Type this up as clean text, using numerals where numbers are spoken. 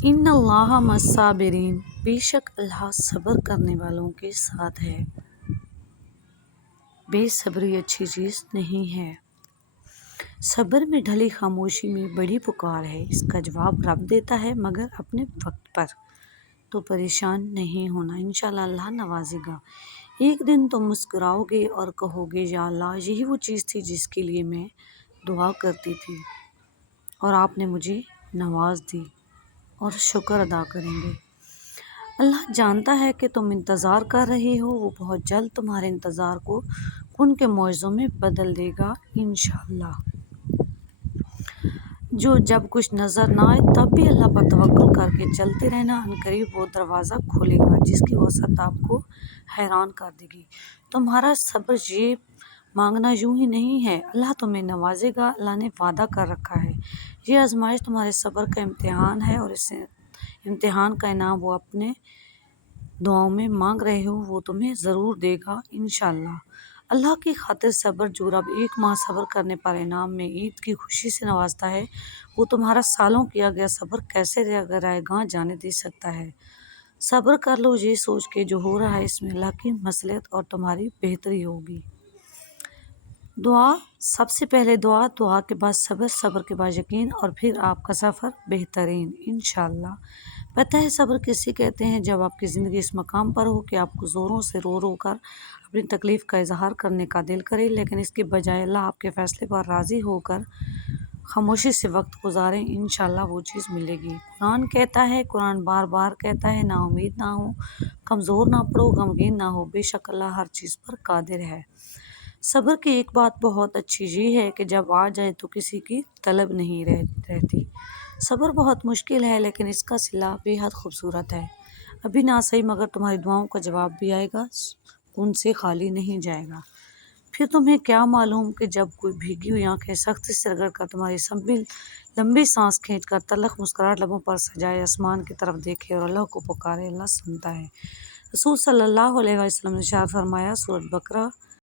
ان اللہ مصابرین، بے شک اللہ صبر کرنے والوں کے ساتھ ہے۔ بے صبری اچھی چیز نہیں ہے۔ صبر میں ڈھلی خاموشی میں بڑی پکار ہے، اس کا جواب رب دیتا ہے مگر اپنے وقت پر۔ تو پریشان نہیں ہونا، انشاءاللہ اللہ نوازے گا۔ ایک دن تم مسکراؤ گے اور کہو گے یا اللہ یہی وہ چیز تھی جس کے لیے میں دعا کرتی تھی اور آپ نے مجھے نواز دی، اور شکر ادا کریں گے۔ اللہ جانتا ہے کہ تم انتظار کر رہے ہو، وہ بہت جلد تمہارے انتظار کو ان کے معجزوں میں بدل دے گا انشاءاللہ۔ جب کچھ نظر نہ آئے تب بھی اللہ پر توکل کر کے چلتے رہنا، عنقریب وہ دروازہ کھولے گا جس کی وسعت آپ کو حیران کر دے گی۔ تمہارا صبر یہ مانگنا یوں ہی نہیں ہے، اللہ تمہیں نوازے گا، اللہ نے وعدہ کر رکھا ہے۔ یہ آزمائش تمہارے صبر کا امتحان ہے، اور اس امتحان کا انعام وہ اپنے دعاؤں میں مانگ رہے ہو وہ تمہیں ضرور دے گا انشاءاللہ۔ اللہ کی خاطر صبر جو رب 1 ماہ صبر کرنے پر انعام میں عید کی خوشی سے نوازتا ہے، وہ تمہارا سالوں کیا گیا صبر کیسے رائے گاں جانے دے سکتا ہے۔ صبر کر لو یہ سوچ کے جو ہو رہا ہے اس میں اللہ کی مصلحت اور تمہاری بہتری ہوگی۔ دعا، سب سے پہلے دعا، دعا کے بعد صبر، صبر کے بعد یقین، اور پھر آپ کا سفر بہترین انشاءاللہ۔ پتہ ہے صبر کسے کہتے ہیں؟ جب آپ کی زندگی اس مقام پر ہو کہ آپ کو زوروں سے رو رو کر اپنی تکلیف کا اظہار کرنے کا دل کرے، لیکن اس کے بجائے اللہ آپ کے فیصلے پر راضی ہو کر خاموشی سے وقت گزاریں، انشاءاللہ وہ چیز ملے گی۔ قرآن کہتا ہے، قرآن بار بار کہتا ہے، نا امید نہ ہو، کمزور نہ پڑو، غمگین نہ ہو، بے شک اللہ ہر چیز پر قادر ہے۔ صبر کی ایک بات بہت اچھی یہ ہے کہ جب آ جائے تو کسی کی طلب نہیں رہتی۔ صبر بہت مشکل ہے لیکن اس کا صلہ بے حد خوبصورت ہے۔ ابھی نہ صحیح مگر تمہاری دعاؤں کا جواب بھی آئے گا، ان سے خالی نہیں جائے گا۔ پھر تمہیں کیا معلوم کہ جب کوئی بھیگی ہوئی آنکھیں سختی سے رگڑ کر تمہاری لمبی سانس کھینچ کر تلخ مسکراہٹ لبوں پر سجائے آسمان کی طرف دیکھے اور اللہ کو پکارے، اللہ سنتا ہے۔ رسول صلی اللہ علیہ وسلم نے ارشاد فرمایا، سورۃ بقرہ